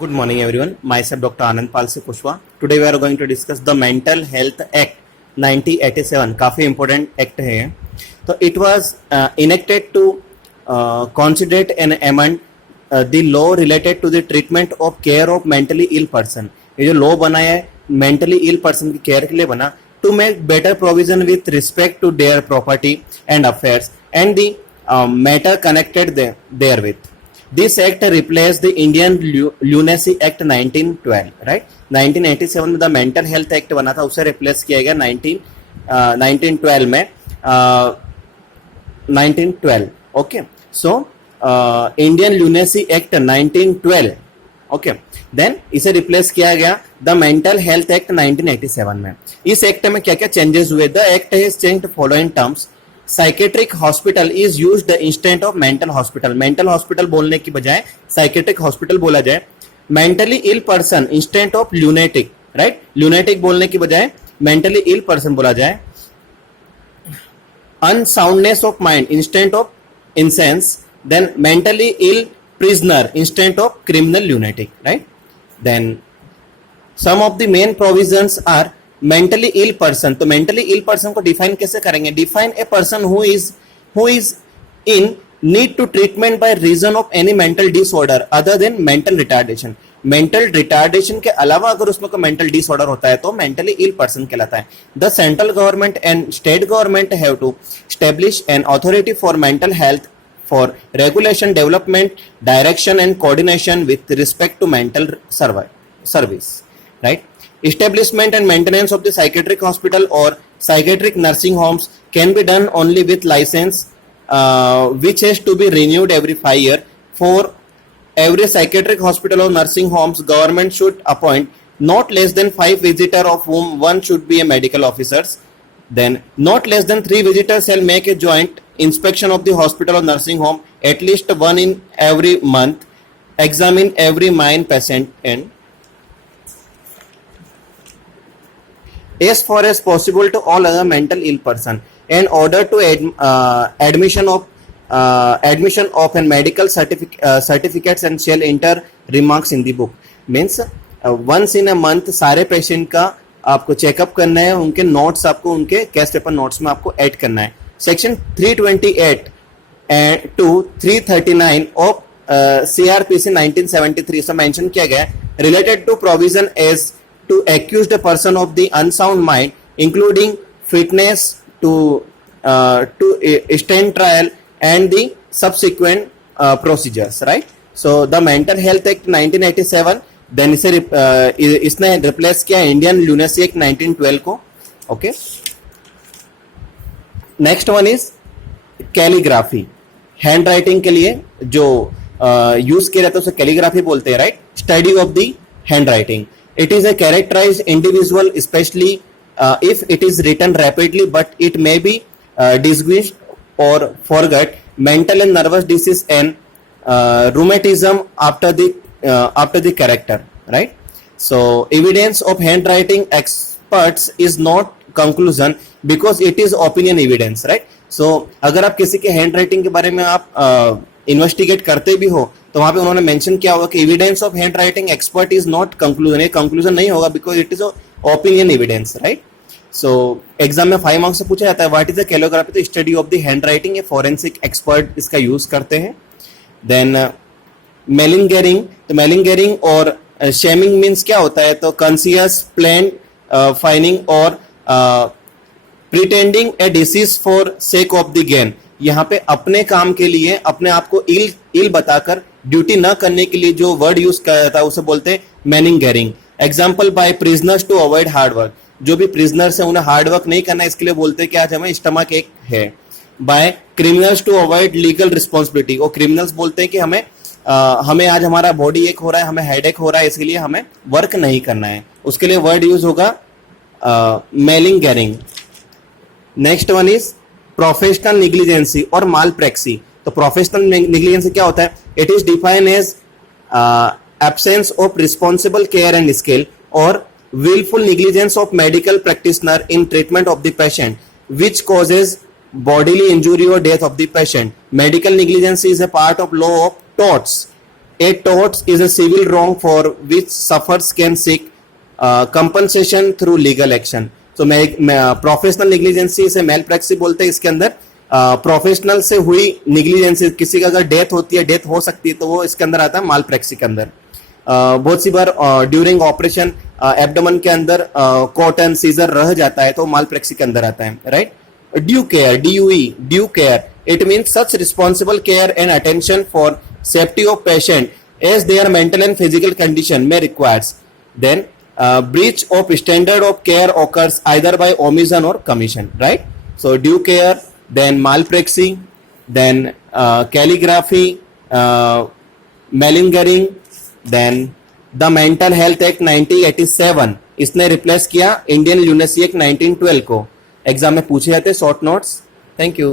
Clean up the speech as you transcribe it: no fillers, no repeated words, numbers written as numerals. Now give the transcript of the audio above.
Good morning, everyone. Myself, Dr. Anand Palse Kushwa. Today, we are going to discuss the Mental Health Act 1987. काफी important act है ये. तो it was enacted to consider and amend the law related to the treatment of care of mentally ill person. ये जो law बना है mentally ill person की care के लिए बना to make better provision with respect to their property and affairs and the matter connected therewith. This act replaced the Indian Lunacy Act 1912, right? 1987 में the Mental Health Act बना था, उसे replace किया गया 1912 में 1912, okay? So Indian Lunacy Act 1912, okay? Then इसे replace किया गया the Mental Health Act 1987 में. इस act में क्या क्या changes हुए? The act has changed following terms. Psychiatric hospital is used instead of mental hospital. Mental hospital बोलने की बजाय साइकेट्रिक हॉस्पिटल बोला जाए. Mentally ill person instead of lunatic, right? Lunatic बोलने की बजाय मेंटली इल पर्सन बोला जाए. Unsoundness of mind instead of insane. Then mentally ill prisoner instead of criminal lunatic, right? Then some of the main provisions are mentally ill person. तो mentally ill person को define कैसे करेंगे? Define a person who is in need to treatment by reason of any mental disorder other than mental retardation. Mental retardation के अलावा अगर उसमें कोई mental disorder होता है तो मेंटली इल पर्सन कहलाता है. The central government and state government have to establish an authority for mental health for regulation, development, direction and coordination with respect to mental service, right? Establishment and maintenance of the psychiatric hospital or psychiatric nursing homes can be done only with license, which has to be renewed every 5 years. For every psychiatric hospital or nursing homes, government should appoint not less than 5 visitors, of whom one should be a medical officer. Then, not less than 3 visitors shall make a joint inspection of the hospital or nursing home, at least one in every month, examine every mind patient and as far as possible to all other mental ill person. In order to admission of a medical certificates and shall enter remarks in the book. Means once in a month सारे patient का आपको checkup करना है, उनके notes आपको उनके case paper notes में आपको ऐड करना है. सेक्शन 328 to 339 ऑफ CRPC 1973 से मेंशन किया गया related to provision as to accuse the person of the unsound mind, including fitness to stand trial and the subsequent procedures, right? So the Mental Health Act 1987 then इसने replace किया Indian Lunacy Act 1912 को, okay? Next one is calligraphy. Handwriting के लिए जो use किया जाता है उसे calligraphy बोलते हैं, right? Study of the handwriting. It is a characterized individual, especially if it is written rapidly, but it may be disguised or forgot. Mental and nervous disease and rheumatism after the character, right? So evidence of handwriting experts is not conclusion because it is opinion evidence, right? So अगर आप किसी के handwriting के बारे में आप investigate करते भी हो तो वहां पे उन्होंने मेंशन किया होगा कि evidence of hand writing expert is not conclusion. ये कंक्लूजन नहीं होगा because it is opinion evidence, right? So exam में 5 मार्क्स से पूछा जाता है व्हाट इज द कैलिग्राफी. तो study of the hand writing, ये फॉरेंसिक एक्सपर्ट इसका यूज करते हैं. देन मेलिंगरिंग. तो मेलिंगरिंग और शेमिंग मीन्स क्या होता है? तो कॉन्शियस प्लान फाइनिंग और pretending A disease for sake of the gain. यहाँ पे अपने काम के लिए अपने आप को इल बताकर ड्यूटी न करने के लिए जो वर्ड यूज किया जाता है उसे बोलते हैं malingering. Example by prisoners to avoid hard work. जो भी प्रिजनर्स है उन्हें हार्ड वर्क नहीं करना, इसके लिए बोलते हैं कि आज हमें स्टमक एक है. By criminals to avoid legal responsibility. और क्रिमिनल्स बोलते हैं कि हमें आज हमारा बॉडी एक हो रहा है, हमें हेडेक हो रहा है, इसके लिए हमें वर्क नहीं करना है. उसके लिए वर्ड यूज होगा malingering. Next one is professional negligence और मालप्रैक्सी. तो प्रोफेशनल निग्लिजेंसी क्या होता है? It is defined as absence of responsible care and skill और willful negligence of medical practitioner in treatment of the patient which causes bodily injury or death of the patient. Medical negligence is a part of law of torts A tort is a civil wrong for which sufferers can seek compensation through legal action. So professional negligence से mail practice बोलते हैं. इसके अंदर professional से हुई negligence, किसी का अगर डेथ होती है, डेथ हो सकती है, तो वो इसके अंदर आता है माल प्रैक्टिस के अंदर. बहुत सी बार ड्यूरिंग ऑपरेशन एब्डोमेन के अंदर कॉटन सीजर रह जाता है, तो माल प्रैक्टिस के अंदर आता है. Right. Due care, DUE, due care, it means such responsible care and attention for safety of patient as their mental and physical condition may requires. Then breach of standard of care occurs either by omission or commission. Right. So due care, then malpraxis, then calligraphy, malingering, then the Mental Health Act 1987 इसने replace किया Indian lunacy act 1912 को. Exam में पूछे जाते short notes. Thank you.